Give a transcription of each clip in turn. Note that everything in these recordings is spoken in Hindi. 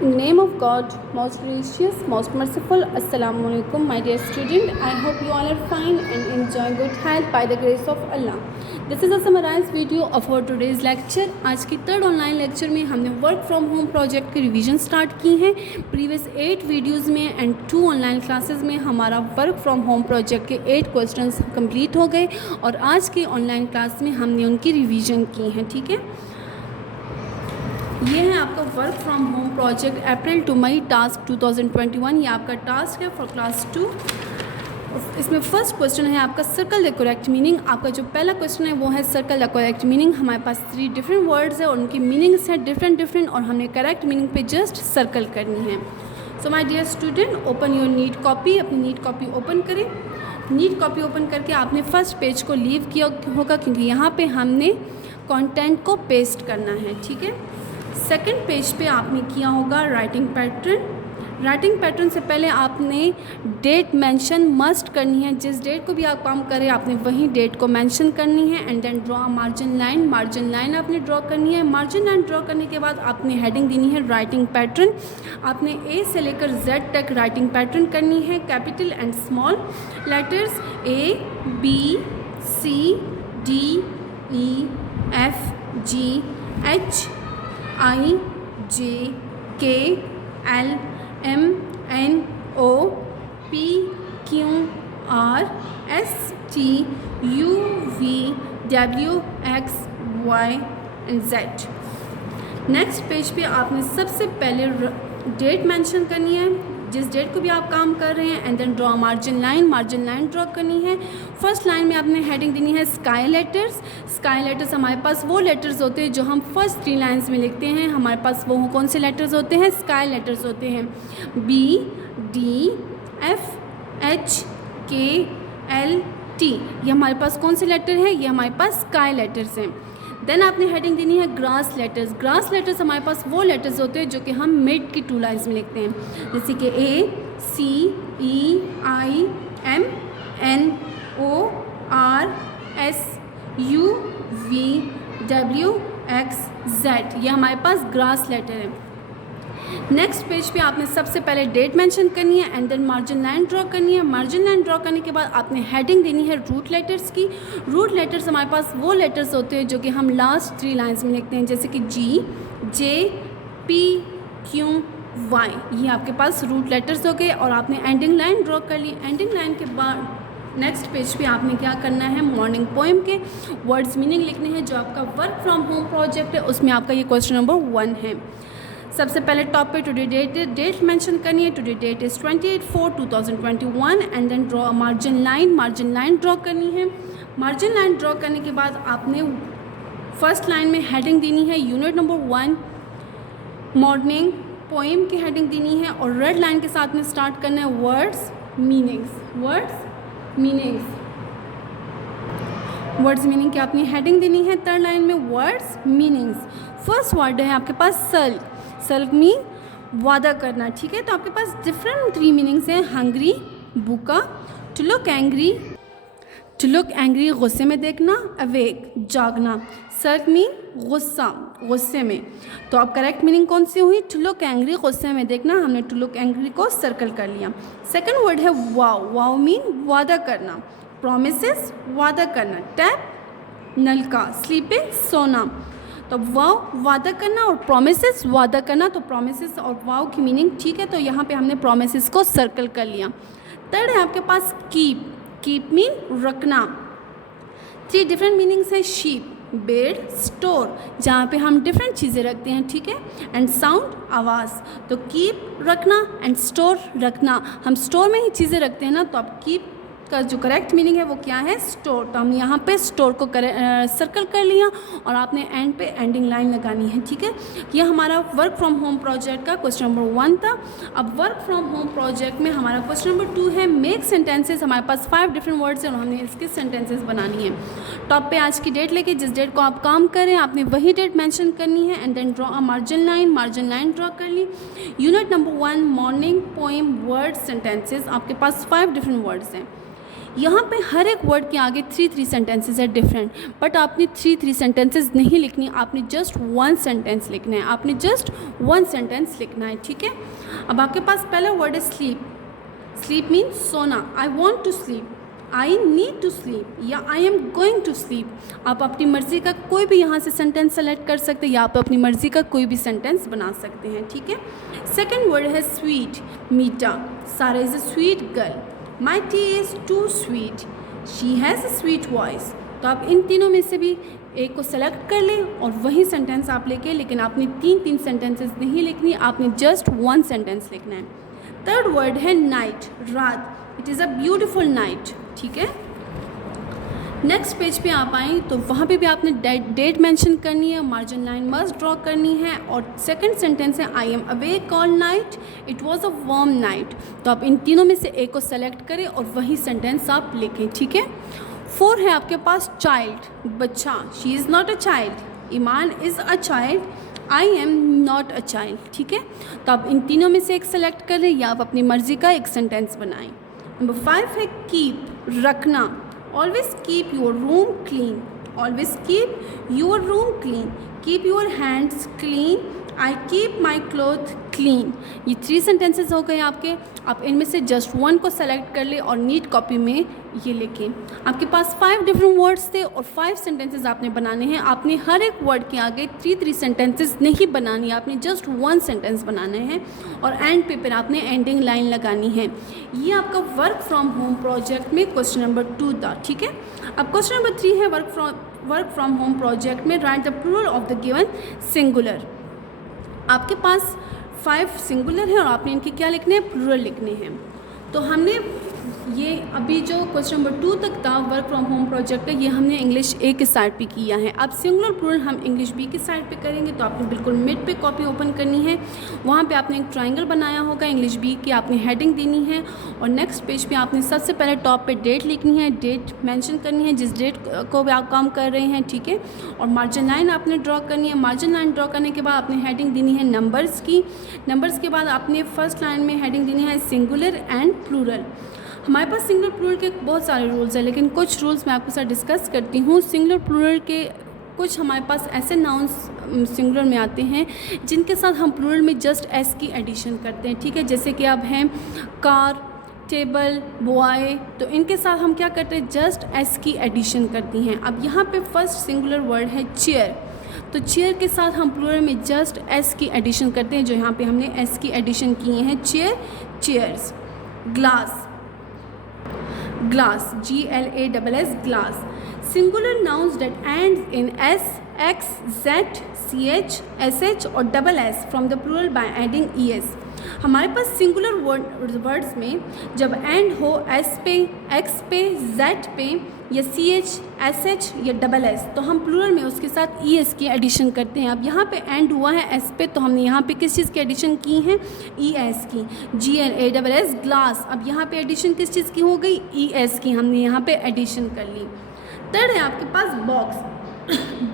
In the name of God, most gracious, most merciful, Assalamu alaikum, my dear student. I hope you all are fine and enjoy good health by the grace of Allah. This is a summarized video of our today's lecture. आज की थर्ड ऑनलाइन लेक्चर में हमने वर्क फ्रॉम होम प्रोजेक्ट की रिवीजन स्टार्ट की है. प्रीवियस 8 वीडियोज़ में एंड 2 ऑनलाइन क्लासेस में हमारा वर्क फ्रॉम होम प्रोजेक्ट के 8 क्वेश्चंस कंप्लीट हो गए और आज की ऑनलाइन क्लास में हमने उनकी रिवीजन की है. ठीक है, ये है आपका work from home project April to May task 2021. ये आपका टास्क है फॉर क्लास 2. इसमें फर्स्ट क्वेश्चन है आपका सर्कल द करेक्ट मीनिंग. आपका जो पहला क्वेश्चन है वो है सर्कल द करेक्ट मीनिंग. हमारे पास 3 डिफरेंट वर्ड्स है और उनकी मीनिंग्स है डिफरेंट और हमने करेक्ट मीनिंग पे जस्ट सर्कल करनी है. So my dear student, open your neat copy. अपनी नीट कॉपी ओपन करें. नीट कॉपी ओपन करके आपने फर्स्ट पेज को लीव किया होगा क्योंकि यहाँ पे हमने कंटेंट को पेस्ट करना है. ठीक है, सेकंड पेज पे आपने किया होगा राइटिंग पैटर्न. राइटिंग पैटर्न से पहले आपने डेट मेंशन मस्ट करनी है. जिस डेट को भी आप काम करें आपने वही डेट को मेंशन करनी है. And then draw margin line. Margin line आपने ड्रॉ करनी है. मार्जिन लाइन ड्रॉ करने के बाद आपने हेडिंग देनी है राइटिंग पैटर्न. आपने ए से लेकर जेड तक राइटिंग पैटर्न करनी है. Capital and small letters A B C D E F G H I J K L M N O P Q R S T U V W X Y and Z. Next page पे आपने सबसे पहले डेट मेंशन करनी है जिस डेट को भी आप काम कर रहे हैं. And then draw margin line. Margin line draw करनी है. फर्स्ट लाइन में आपने हेडिंग देनी है स्काई लेटर्स. स्काई लेटर्स हमारे पास वो लेटर्स होते हैं जो हम फर्स्ट 3 लाइन्स में लिखते हैं. हमारे पास वो कौन से लेटर्स होते हैं? स्काई लेटर्स होते हैं. B D F H K L T ये हमारे पास कौन से लेटर है? ये हमारे पास स्काई लेटर्स हैं. देन आपने हेडिंग देनी है ग्रास लेटर्स. ग्रास लेटर्स हमारे पास वो लेटर्स होते हैं जो कि हम मिड की 2 लाइन्स में लिखते हैं. जैसे कि A C E I M N O R S U V W X Z ये हमारे पास ग्रास लेटर है. नेक्स्ट पेज पे आपने सबसे पहले डेट मेंशन करनी है and then margin line draw करनी है. मार्जिन लाइन ड्रॉ करने के बाद आपने हेडिंग देनी है रूट लेटर्स की. रूट लेटर्स हमारे पास वो लेटर्स होते हैं जो कि हम लास्ट 3 लाइन्स में लिखते हैं. जैसे कि G J P Q Y ये आपके पास रूट लेटर्स हो गए और आपने एंडिंग लाइन ड्रॉ कर ली. एंडिंग लाइन के बाद नेक्स्ट पेज पे आपने क्या करना है? मॉर्निंग पोएम के वर्ड्स मीनिंग लिखने हैं. जो आपका वर्क फ्रॉम होम प्रोजेक्ट है उसमें आपका ये क्वेश्चन नंबर 1 है. सबसे पहले टॉप पे टुडे डेट मेंशन करनी है. Today date is 28/4/2021 and then draw margin line. Margin line draw करनी है. मार्जिन लाइन ड्रॉ करने के बाद आपने फर्स्ट लाइन में हेडिंग देनी है यूनिट नंबर 1 मॉर्निंग पोएम की हेडिंग देनी है और रेड लाइन के साथ में स्टार्ट करना है वर्ड्स मीनिंग्स. वर्ड्स मीनिंग की आपने हेडिंग देनी है. थर्ड लाइन में वर्ड्स मीनिंग्स. फर्स्ट वर्ड है आपके पास सल्क. सल्क मीन वादा करना. ठीक है, तो आपके पास डिफरेंट 3 मीनिंग्स हैं. हंग्री, भूखा, टू लुक एंग्री गुस्से में देखना, अवेक जागना. सल्क मीन गुस्से में. तो आप करेक्ट मीनिंग कौन सी हुई? टू लुक एंग्री गुस्से में देखना. हमने टू लुक एंग्री को सर्कल कर लिया. सेकंड वर्ड है वाव. वाव मीन वादा करना. प्रोमिसेस वादा करना. टैप नलका. स्लीपिंग सोना. तो वाव वादा करना और प्रोमिसेस वादा करना. तो प्रोमिसेस और वाव की मीनिंग ठीक है, तो यहाँ पे हमने प्रोमिसेस को सर्कल कर लिया. थर्ड है आपके पास कीप. कीप मीन रखना. 3 डिफरेंट मीनिंग्स है. शीप, बेड, स्टोर जहाँ पे हम डिफरेंट चीज़ें रखते हैं. ठीक है, एंड साउंड आवाज़. तो कीप रखना एंड स्टोर रखना. हम स्टोर में ही चीज़ें रखते हैं ना, तो आप कीप का जो करेक्ट मीनिंग है वो क्या है? स्टोर. तो हमने यहाँ पे स्टोर को सर्कल कर लिया और आपने एंड पे एंडिंग लाइन लगानी है. ठीक है, ये हमारा वर्क फ्रॉम होम प्रोजेक्ट का क्वेश्चन नंबर 1 था. अब वर्क फ्रॉम होम प्रोजेक्ट में हमारा क्वेश्चन नंबर 2 है मेक सेंटेंसेस. हमारे पास 5 डिफरेंट वर्ड्स हैं और हमने इसके सेंटेंसेस बनानी है. टॉप पे आज की डेट लेके जिस डेट को आप काम करें आपने वही डेट मेंशन करनी है. And then draw a margin line. Margin line draw कर ली. Unit number 1 morning poem word sentences. आपके पास 5 डिफरेंट वर्ड्स हैं. यहाँ पे हर एक वर्ड के आगे 3 सेंटेंसेस है डिफरेंट, बट आपने 3 सेंटेंसेस नहीं लिखनी, आपने जस्ट 1 सेंटेंस लिखना है, आपने जस्ट 1 सेंटेंस लिखना है, ठीक है। अब आपके पास पहला वर्ड है स्लीप। स्लीप मीन्स सोना। I want to sleep, I need to sleep या I am going to sleep. आप अपनी मर्ज़ी का कोई भी यहाँ से सेंटेंस सेलेक्ट कर सकते हैं या आप अपनी मर्ज़ी का कोई भी सेंटेंस बना सकते हैं, ठीक है। सेकेंड वर्ड है स्वीट, मीठा। Sara is a sweet girl, my tea is too sweet, she has a sweet voice. तो आप इन तीनों में से भी एक को सेलेक्ट कर लें और वही सेंटेंस आप लेके, लेकिन आपने 3 सेंटेंसेस नहीं लिखनी, आपने जस्ट 1 सेंटेंस लिखना है। थर्ड वर्ड है नाइट, रात। It is a beautiful night, ठीक है। नेक्स्ट पेज पे आप आएँ तो वहाँ पे भी आपने डेट मेंशन करनी है, मार्जिन लाइन मस्ट ड्रॉ करनी है, और सेकंड सेंटेंस है I am awake all night, it was a warm night. तो आप इन तीनों में से एक को सेलेक्ट करें और वही सेंटेंस आप लिखें, ठीक है। 4 है आपके पास चाइल्ड, बच्चा। She is not a child, Iman is a child, I am not a child, ठीक है। तो आप इन तीनों में से एक सेलेक्ट करें या आप अपनी मर्ज़ी का एक सेंटेंस बनाएं। नंबर 5 है कीप, रखना। Always keep your room clean, always keep your room clean, keep your hands clean, I keep my cloth clean. ये 3 सेंटेंसेस हो गए आपके। आप इनमें से जस्ट 1 को सेलेक्ट कर ले और नीट कॉपी में ये लिखें। आपके पास 5 डिफरेंट वर्ड्स थे और 5 सेंटेंसेस आपने बनाने हैं। आपने हर एक वर्ड के आगे 3 सेंटेंसेस नहीं बनानी, आपने जस्ट 1 सेंटेंस बनाने हैं और एंड पे फिर आपने एंडिंग लाइन लगानी है। ये आपका वर्क फ्रॉम होम प्रोजेक्ट में क्वेश्चन नंबर 2 था, ठीक है। अब क्वेश्चन नंबर 3 है वर्क फ्रॉम होम प्रोजेक्ट में write the plural of the given singular. आपके पास 5 सिंगुलर है और आपने इनके क्या लिखने हैं, प्लूरल लिखने हैं। तो हमने ये अभी जो क्वेश्चन नंबर 2 तक था वर्क फ्रॉम होम प्रोजेक्ट का, ये हमने इंग्लिश ए के साइड पे किया है। अब सिंगुलर प्लूरल हम इंग्लिश बी के साइड पे करेंगे। तो आपने बिल्कुल मिड पे कॉपी ओपन करनी है, वहाँ पे आपने एक ट्रायंगल बनाया होगा इंग्लिश बी की, आपने हेडिंग देनी है और नेक्स्ट पेज पे आपने सबसे पहले टॉप पे डेट लिखनी है, डेट मेंशन करनी है जिस डेट को भी आप काम कर रहे हैं, ठीक है। और मार्जिन लाइन आपने ड्रॉ करनी है। मार्जिन लाइन ड्रॉ करने के बाद आपने हेडिंग देनी है नंबर्स की। नंबर्स के बाद आपने फर्स्ट लाइन में हेडिंग देनी है सिंगुलर एंड प्लूरल। हमारे पास सिंगुलर प्लूरल के बहुत सारे रूल्स हैं, लेकिन कुछ रूल्स मैं आपके साथ डिस्कस करती हूँ। सिंगुलर प्लूरल के कुछ हमारे पास ऐसे नाउन्स सिंगुलर में आते हैं जिनके साथ हम प्लूरल में जस्ट एस की एडिशन करते हैं, ठीक है। जैसे कि अब हैं कार, टेबल, बॉय, तो इनके साथ हम क्या करते हैं, जस्ट एस की एडिशन करती हैं। अब यहाँ पे फर्स्ट सिंगुलर वर्ड है चेयर, तो चेयर के साथ हम प्लूरल में जस्ट एस की एडिशन करते हैं, जो यहाँ पे हमने एस की एडिशन किए हैं, chair, chairs. Glass, glass, GLASS, glass. Singular nouns that ends in S, X, Z, CH, SH और SS from the plural by adding ES। हमारे पास सिंगुलर वर्ड्स में जब एंड हो S पे, X पे, Z पे या CH, SH या SS, तो हम प्लूरल में उसके साथ ES की एडिशन करते हैं। अब यहाँ पे एंड हुआ है S पे, तो हमने यहाँ पे किस चीज़ की एडिशन की है, ES की, GLASS, ग्लास। अब यहाँ पे एडिशन किस चीज़ की हो गई, ES की, हमने यहाँ पे एडिशन कर ली। थर्ड है आपके पास बॉक्स,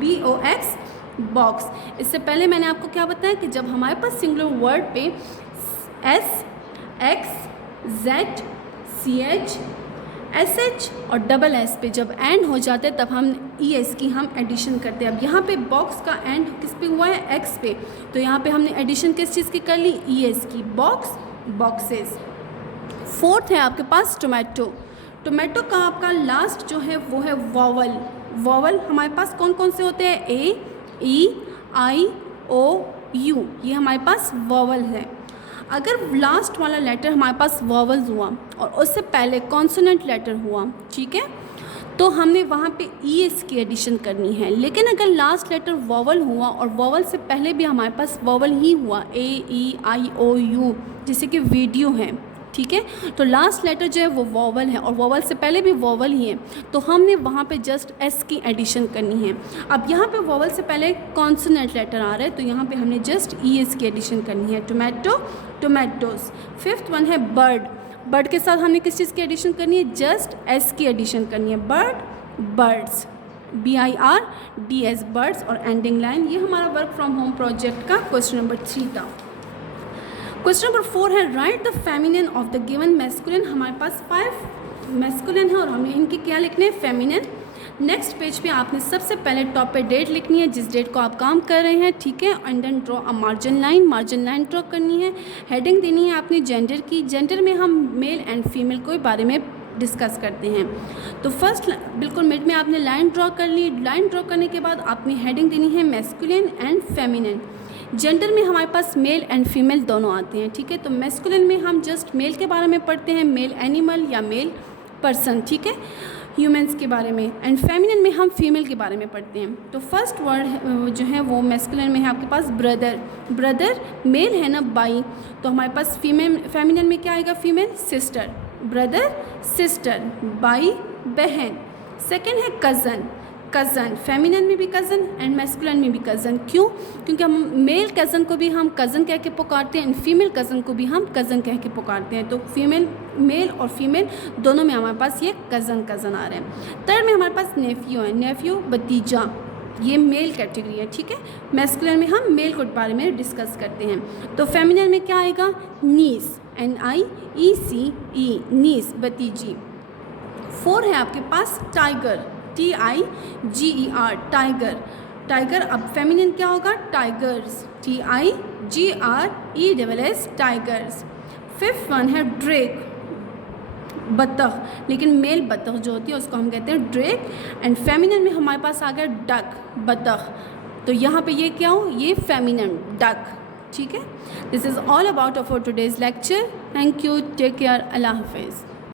BOX, बॉक्स। इससे पहले मैंने आपको क्या बताया कि जब हमारे पास सिंगुलर वर्ड पे S, X, Z, CH, SH और SS पे जब एंड हो जाते हैं तब हम ES की हम एडिशन करते हैं। अब यहाँ पे बॉक्स का एंड किस पे हुआ है, X पे, तो यहाँ पे हमने एडिशन किस चीज़ की कर ली, ES की, बॉक्स, बॉक्सेस। फोर्थ है आपके पास टोमेटो। टोमेटो का आपका लास्ट जो है वो है वॉवल। वॉवल हमारे पास कौन कौन से होते हैं, A, E, I, O, U, ये हमारे पास वॉवल है। अगर लास्ट वाला लेटर हमारे पास वॉवल्स हुआ और उससे पहले कॉन्सोनेंट लेटर हुआ, ठीक है, तो हमने वहाँ पे ES की एडिशन करनी है। लेकिन अगर लास्ट लेटर वॉवल हुआ और वॉवल से पहले भी हमारे पास वॉवल ही हुआ, A, E, I, O, U, जैसे कि वीडियो है, ठीक है, तो लास्ट लेटर जो है वो वॉवल है और वॉवल से पहले भी वॉवल ही है, तो हमने वहाँ पे जस्ट S की एडिशन करनी है। अब यहाँ पे वॉवल से पहले कॉन्सोनेंट लेटर आ रहा है, तो यहाँ पे हमने जस्ट ES की एडिशन करनी है, टोमेटो, टोमेटोज। फिफ्थ वन है बर्ड। बर्ड के साथ हमने किस चीज़ की एडिशन करनी है, जस्ट S की एडिशन करनी है, बर्ड, बर्ड्स, BIRDS, बर्ड्स। और एंडिंग लाइन। ये हमारा वर्क फ्रॉम होम प्रोजेक्ट का क्वेश्चन नंबर 3 था। क्वेश्चन नंबर 4 है right the feminine of the given masculine. हमारे पास 5 मैस्कुलिन है और हमें इनके क्या लिखने हैं, फेमिनिन। नेक्स्ट पेज पे आपने सबसे पहले टॉप पे डेट लिखनी है, जिस डेट को आप काम कर रहे हैं, ठीक है। And then draw a margin line draw करनी है। हेडिंग देनी है आपने जेंडर की। जेंडर में हम मेल एंड फीमेल के बारे में डिस्कस करते हैं। तो फर्स्ट बिल्कुल मिड में आपने लाइन ड्रॉ कर ली। लाइन ड्रॉ करने के बाद आपने हेडिंग देनी है मैस्कुलिन एंड फेमिनिन। जेंडर में हमारे पास मेल एंड फीमेल दोनों आते हैं, ठीक है। तो मैस्कुलिन में हम जस्ट मेल के बारे में पढ़ते हैं, मेल एनिमल या मेल पर्सन, ठीक है, ह्यूमंस के बारे में। एंड फेमिनिन में हम फीमेल के बारे में पढ़ते हैं। तो फर्स्ट वर्ड जो है वो मैस्कुलिन में है आपके पास ब्रदर। ब्रदर मेल है ना, बाई, तो हमारे पास फेमिनिन में क्या आएगा, female, sister. Brother sister, by बहन। सेकेंड है कज़न। कज़न फेमिनिन में भी कज़न एंड मैस्कुलिन में भी कज़न। क्यों? क्योंकि हम मेल कज़न को भी हम कज़न कह के पुकारते हैं एंड फीमेल कज़न को भी हम कज़न कह के पुकारते हैं। तो फीमेल, मेल और फीमेल दोनों में हमारे पास ये कज़न आ रहे हैं। थर्ड में हमारे पास नेफ्यू है। नेफ्यू भतीजा, ये मेल कैटेगरी है, ठीक है। मैस्कुलिन में हम मेल के बारे में डिस्कस करते हैं। तो फेमिनिन में क्या आएगा, नीस, NIECE, नीस, भतीजी। 4 है आपके पास टाइगर, TIGER, टाइगर। टाइगर अब फेमिनिन क्या होगा, tigers, TIGRESS, tigers. 5th one है ड्रेक, बतख, लेकिन मेल बतख जो होती है उसको हम कहते हैं ड्रेक। एंड फेमिनिन में हमारे पास आ गया डक, बतख। तो यहाँ पे ये क्या हो, ये फेमिनिन, डक, ठीक है। This is all about for today's lecture. Thank you, take care, अल्लाह हाफिज़।